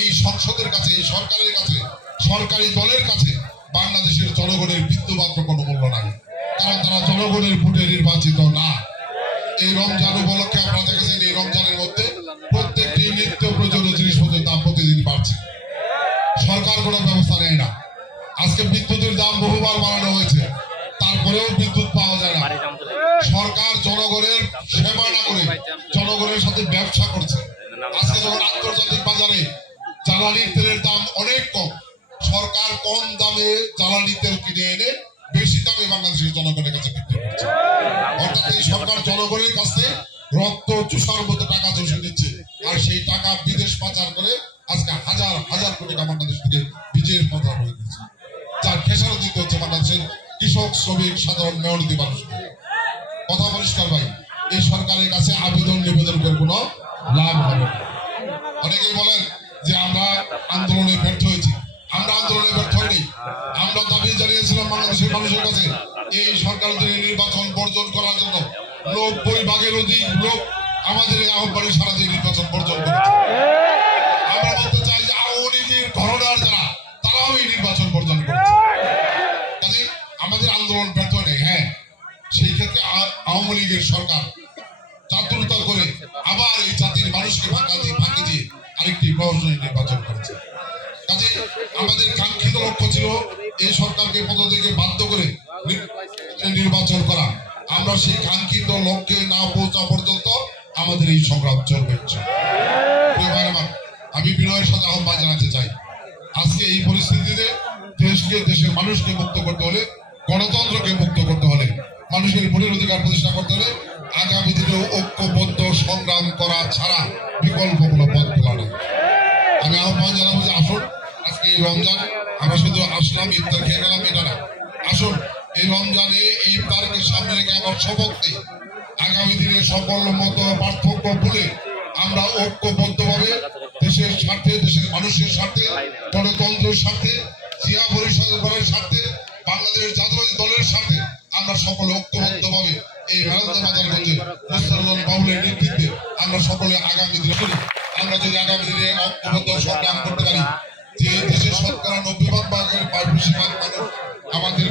এই সংসদের কাছে, এই সরকারের কাছে, সরকারি দলের কাছে বাংলাদেশের জনগণের বিন্দুমাত্র কোনো মূল্য নাই, কারণ তারা জনগণের ভোটে নির্বাচিত না। এই রমজান উপলক্ষে আপনারা দেখেছেন এই রমজানের মধ্যে প্রত্যেকটি নিত্য প্রয়োজনীয় জিনিসপত্রের দাম প্রতিদিন বাড়ছে, সরকার কোনো ব্যবস্থা নেয় না। আজকে বিদ্যুতের দাম বহুবার বাড়ানো হয়েছে, তারপরেও বিদ্যুৎ পাওয়া যায় না। সরকার জনগণের সেবা না করে জনগণের সাথে ব্যবসা করছে। আজকে যখন আন্তর্জাতিক বাজারে জ্বালানি তেলের দাম অনেক কম, সরকার কম দামে জ্বালানি তেল কিনে এনে বেশি দামে বাংলাদেশের জনগণের কাছে বিক্রি করছে। অর্থাৎ এই সরকার জনগণের কাছে রক্ত চুষার মতো টাকা চষে দিচ্ছে, আর সেই টাকা বিদেশ পাচার করে আজকে হাজার হাজার কোটি টাকা বাংলাদেশ থেকে বিজয়ের পাচার হয়ে গেছে, যার খেসারত দিতে হচ্ছে বাংলাদেশের কৃষক, শ্রমিক, সাধারণ মেহনতি মানুষকে। কথা পরিষ্কার ভাই, এই সরকারের কাছে আবেদন নিবেদন করে কোনো লাভ হবে না। অনেকেই বলেন যে আমরা আন্দোলনে ব্যর্থ হয়েছি, আমরা আন্দোলনে ব্যর্থ হইনি। আমরা দাবি জানিয়েছিলাম বাংলাদেশের মানুষের কাছে এই সরকারের নির্বাচন বর্জন করার জন্য 90% অধিক লোক আমাদের এই আহ্বানে সারা দিয়ে নির্বাচন বর্জন করেছে। আমরা বলতে চাই যে আওয়ামী লীগের ঘরনার যারা, তারাও এই নির্বাচন বর্জন করেছে। কাজে আমাদের আন্দোলন ব্যর্থ নেই। হ্যাঁ, সেই ক্ষেত্রে আওয়ামী লীগের সরকার চাতুরতা করে আবার এই জাতির মানুষকে ফাঁকি দিয়ে আরেকটি প্রহসনী নির্বাচন করেছে। কাজে আমাদের কাঙ্ক্ষিত লক্ষ্য ছিল এই সরকারকে পদ থেকে বাধ্য করে নির্বাচন করা। আমরা সেই কাঙ্ক্ষিত লক্ষ্যে না পৌঁছা পর্যন্ত আমাদের এই সংগ্রাম চলবে। আমি বিনয়ের সাথে আহ্বান জানাতে চাই, আজকে এই পরিস্থিতিতে দেশকে, দেশের মানুষকে মুক্ত করতে হলে, গণতন্ত্রকে মুক্ত করতে হলে, মানুষের ভোটের অধিকার প্রতিষ্ঠা করতে হলে আগামী দিনে ঐক্যবদ্ধ সংগ্রাম করা ছাড়া বিকল্প কোনো পথ খোলা নেই। আমি আহ্বান জানাবো যে আসুন, আজকে এই রমজান আমরা শুধু আসলাম ইফতার খেয়ে গেলাম এটা না, আসুন এই রমজানে ইফতারকে সামনে রেখে আমার শপথ নেই, আগামী দিনে সকল মত পার্থক্য ভুলে আমরা ঐক্যবদ্ধভাবে দেশের স্বার্থে, দেশের মানুষের স্বার্থে, গণতন্ত্রের স্বার্থে, জিয়া পরিষদের স্বার্থে, বাংলাদেশ জাতীয় দলের স্বার্থে আমরা সকলে ঐক্যবদ্ধভাবে এই ভারত বাজারগঞ্জে মুস্তাফিজুর বাবুলের নেতৃত্বে আমরা সকলে আগামী দিনে করি। আমরা যদি আগামী দিনে ঐক্যবদ্ধ সংগ্রাম করতে পারি, যে দেশের শতকরা 90% মানুষ আমাদের